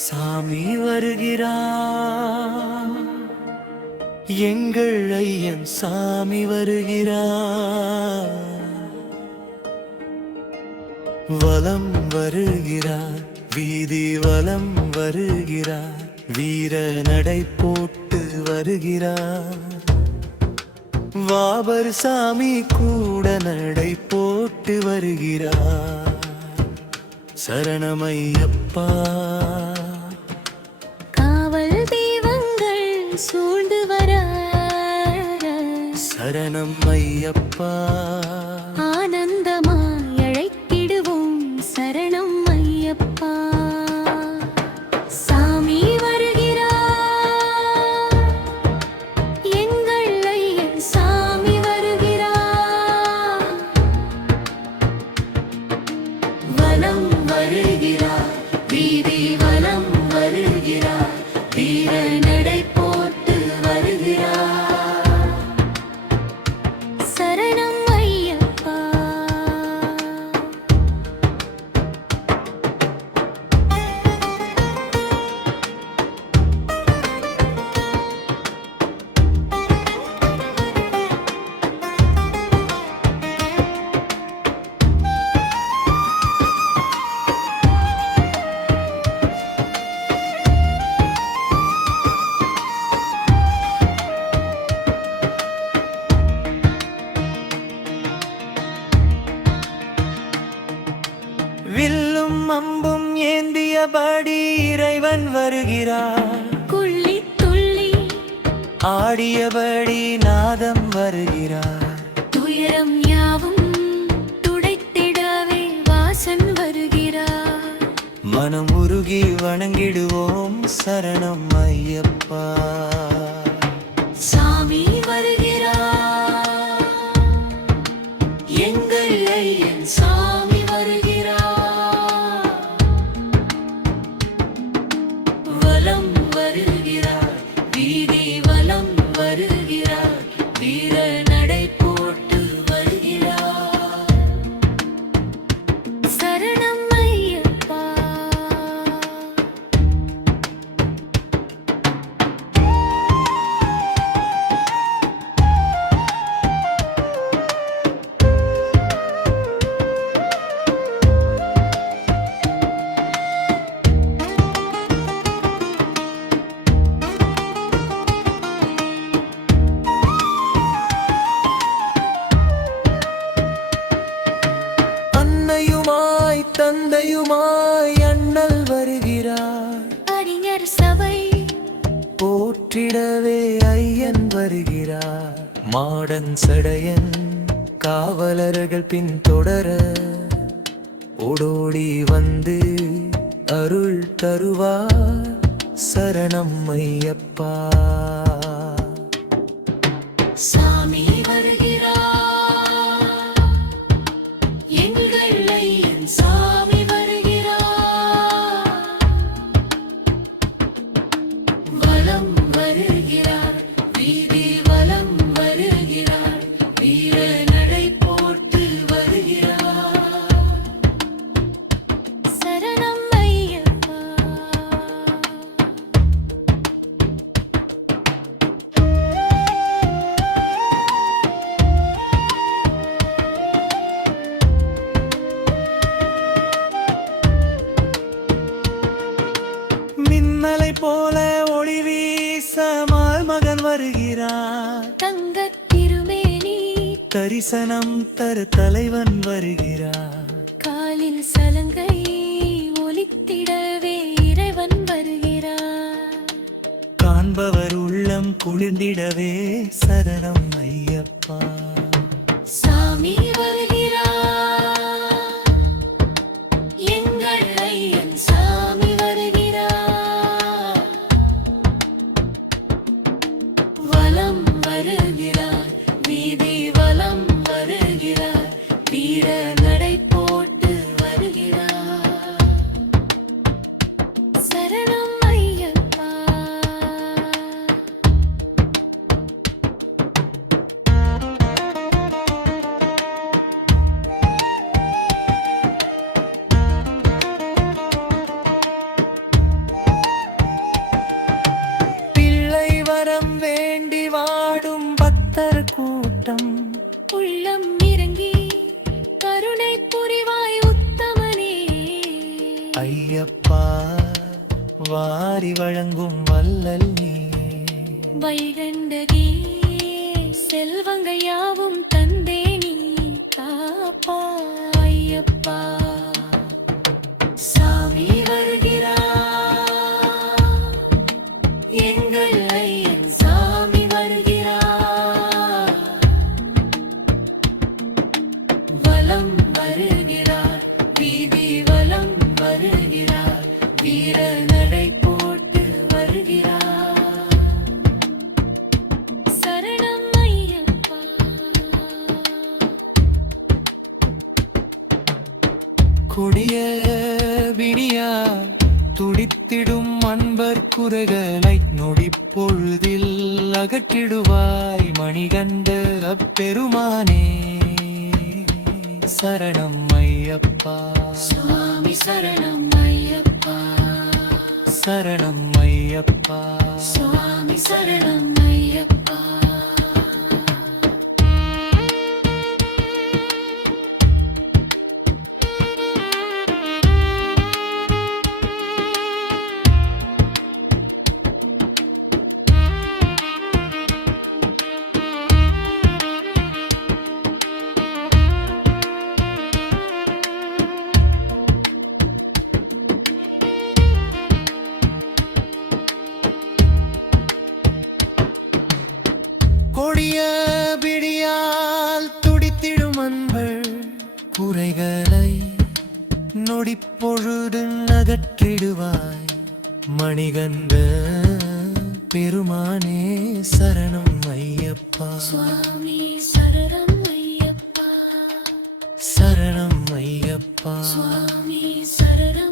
சாமி வருகிறார், எங்கள் ஐயன் சாமி வருகிறார். வலம் வருகிறார், வீதி வலம் வருகிறார், வீர நடை போட்டு வருகிறார். வாபர் சாமி கூட நடை போட்டு வருகிறார். சரணமையப்பா, காவல் தெய்வங்கள் சூழ்ந்து வர. சரணம் ஐயப்பா, ஆனந்தமாய் அழைத்திடுவோம். சரணம் ஐயப்பா. சாமி வருகிறார், எங்கள் ஐயன் சாமி வருகிறார். வலம் வருகிறார், வீதி வலம் வருகிறார், வீர நடை போட்டு வருகிறார். சரணம் ஐயப்பா. வில்லும் அம்பும் ஏந்தியபடி இறைவன் வருகிறார். துள்ளி துள்ளி ஆடியபடி நாதம் வருகிறார். துயரம் யாவும் துடைத்திடவே வாசன் வருகிறார். மனம் உருகி வணங்கிடுவோம். சரணம் ஐயப்பா. சாமி வருகிறார், எங்கள் ஐயன் சாமி வருகிறார். வலம் வருகிறார், வீதி வலம் வருகிறார், வீர நடை போட்டு வருகிறார். சரணம் ஐயப்பா. அன்னையுமாய் தந்தையுமாய் அண்ணல் வருகிறார். அறிஞர் சபை போற்றிடவே ஐயன் வருகிறார். மாடன் சடையன் காவலர்கள் பின் தொடர ஓடோடி வந்து அருள் தருவார். சரணம் ஐயப்பா. சாமி வருகிறார், எங்கள் ஐயன் சாமி வருகிறார். வலம் வருகிறார், வீதி வலம் வருகிறார், வீர நடை போட்டு வருகிறார். சரணம் ஐயப்பா. மின்னலை போல ஒளி வீச மகன் வருகிறார். தங்கத் திருமேனி தரிசனம் தர தலைவன் வருகிறார். காலில் சலங்கை ஒலித்திடவே இறைவன் வருகிறார். காண்பவர் உள்ளம் குளிர்ந்திடவே. சரணம் ஐயப்பா. சாமி வருகிறார், எங்கள் ஐயன் சாமி வருகிறார். வலம் வருகிறார், வீதி வலம் வருகிறார், வீர நடை போட்டு வருகிறார். சரணம் ஐயப்பா. ஐயப்பா வாரி வழங்கும் வள்ளல் நீ வைகண்டகே செல்வங்கள் யாவும் தந்தே நீ காப்பா ஐயப்பா சாமி வருகிறார் எங்கள் ஐயன் சாமி வருகிறார் வலம் வருகிறார் வீதி வலம் வருகிறார் வீர நடை போட்டு வருகிறார் சரணம் ஐயப்பா கொடிய விடியார் துடித்திடும் அன்பர் குறைகளை நொடி பொழுதில் அகற்றிடுவாய் மணிகண்ட அப்பெருமானே சரணம் ஐயப்பா சுவாமி சரணம் ஐயப்பா சரணம் ஐயப்பா சுவாமி சரணம் ஐயப்பா கொடிய பிடியால் துடித்திடும் அன்பர் குறைகளை நொடி பொழுது அகற்றிடுவாய் மணிகண்ட பெருமானே சரணம் ஐயப்பா சுவாமி சரணம் ஐயப்பா சரணம் ஐயப்பா சுவாமி சரணம்